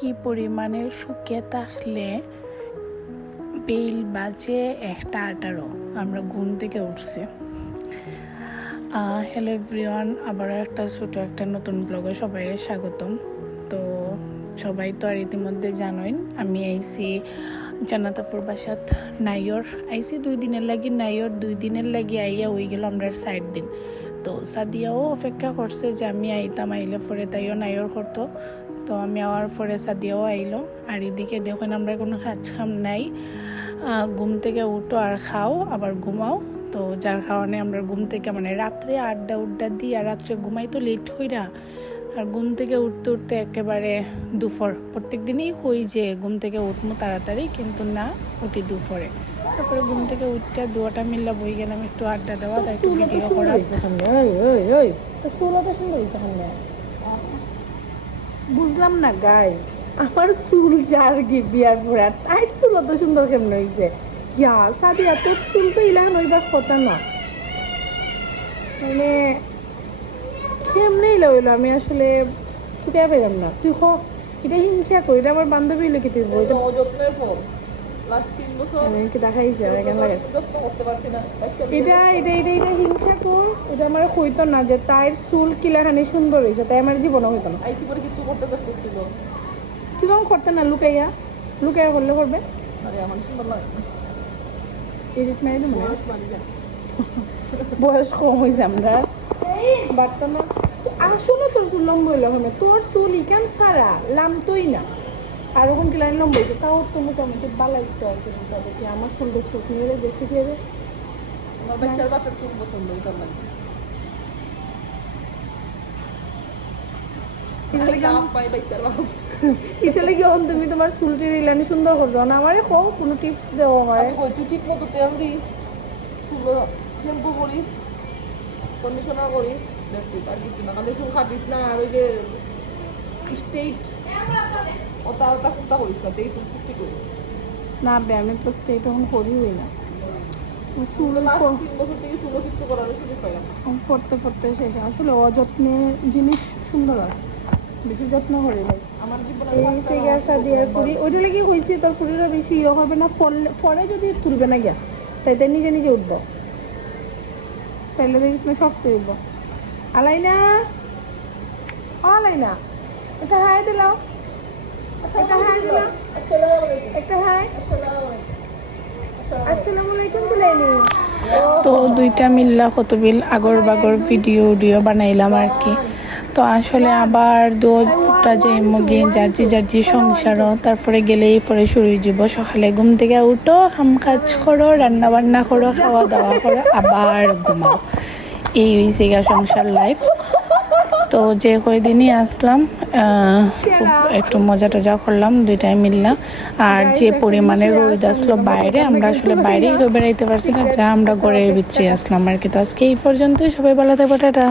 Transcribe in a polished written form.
কি পরিমাণে শুকিয়ে থাকলে বেল বাজে 1:18 আমরা ঘুম থেকে উঠছি। হ্যালো এভরিওয়ান, আবারও একটা নতুন ব্লগে সবাই স্বাগতম। তো সবাই তো আর ইতিমধ্যে জানোই আমি আইসি জান্নাতাপুর বাসাত নাইয়র আইসি 2 দিনের লাগি নাইয়র 2 দিনের লাগি আইয়া হয়ে গেল আমরা 60 দিন। তো সাদিয়াও অপেক্ষা করছে যে আমি আইতাম, আইলে পরে তাইও নাইয়র করতো। তো আমি আওয়ার পরে সাদিয়াও আইলো। আর এদিকে দেখুন আমরা কোনো কাজ কাম নাই, ঘুম থেকে উঠো আর খাও আবার ঘুমাও। তো যার কারণে আমরা ঘুম থেকে রাত্রে আড্ডা দিই আর রাত্রে ঘুমাই তো লেট হইরা, আর ঘুম থেকে উঠতে উঠতে একেবারে দুপুর। প্রত্যেক দিনই হই যে ঘুম থেকে উঠবো তাড়াতাড়ি, কিন্তু না, উঠি দুপুরে। তারপরে ঘুম থেকে উঠতে দুয়াটা মিল্লা বই গেলাম একটু আড্ডা দেওয়া, তাই একটু ভিডিও করা। বুঝলাম না গাইস, আমার চুল যার বিয়ার পরে টাইট চুল অত সুন্দর কেমন হয়েছে। ইয়া সাদিয়া, তোর চুল তো ইলান হইবার কথা না, কেমনে ইলা হইলো আমি আসলে খুঁজে পেলাম না। তুই এটা হিংসা করি, এটা আমার বান্ধবী লোকে তুই দেখাইছে এটা হিংসা কর। এটা আমার হইতো না যে তার চুল কিলাখানি সুন্দর হয়েছে, তাই আমার জীবনে হইতো না। কি কম করতে না, লুকাইয়া করলে করবে। বয়স কম হয়েছে আমরা বাড়তো না। আসলে তোর চুল লম্বা হইলাম না, তোর চুল ইকান সারা লামতোই না। আর ওখান কি লাইন লম্বা হয়েছে, তাও তো মোটামুটি বালাই তো আর কি। আমার চুল দেখছো নিয়ে বেশি দিয়ে তুমি তোমার চুলটি রিলানি সুন্দর করছো না। আমারে কও কোনো টিপস দেও আমার। ঠিক মতো তেল দিস, শ্যাম্পু করিস, কন্ডিশনার করিস, আর কিছু না। চুল খাটিস না, আর ওই যে স্টেট ওটা ফুটা করিস না, এই চুল ফুটি করিস না। আমি তো স্টেট এখন করি হই না, চুল 3 বছর থেকে চুল ফিট করার সুযোগ পাই না। পড়তে শেষ। আসলে অযত্নে জিনিস সুন্দর হয়, বেশি যত্ন করে নাই। আমার জীবনে ওইটা লেগে হয়েছে, তোর ফুরিরও বেশি ইয়ে হবে না। পরে যদি তুলবে না গিয়া তাই নিজে উঠবো, তাইলে দেখিস না শক্ত হইব। আলাইনা একটা হাই দিলাও, একটা হাই। তো দুইটা মিল্লা কতবিল আগর বাগর ভিডিও বানাইলাম আর কি। তো আসলে আবার দুটা যে মুগি জার্জি সংসারও, তারপরে গেলেই পরে শুরু হয়ে যাব। সকালে ঘুম থেকে উঠো, কাম কাজ করো, রান্না বান্না করো, খাওয়া দাওয়া করো, আবার ঘুমাও। এই হয়েছে গা সংসার লাইফ। তো যে কয়দিনই আসলাম খুব একটু মজা টজা করলাম দুইটাই মিললাম। আর যে পরিমাণে রোদ আসলো বাইরে, আমরা আসলে বাইরেই বেড়াইতে পারছি না, যা আমরা ঘরের ভিতরে আসলাম আর কি। তো আজকে এই পর্যন্তই, সবাই ভালো থাকো, টাটা।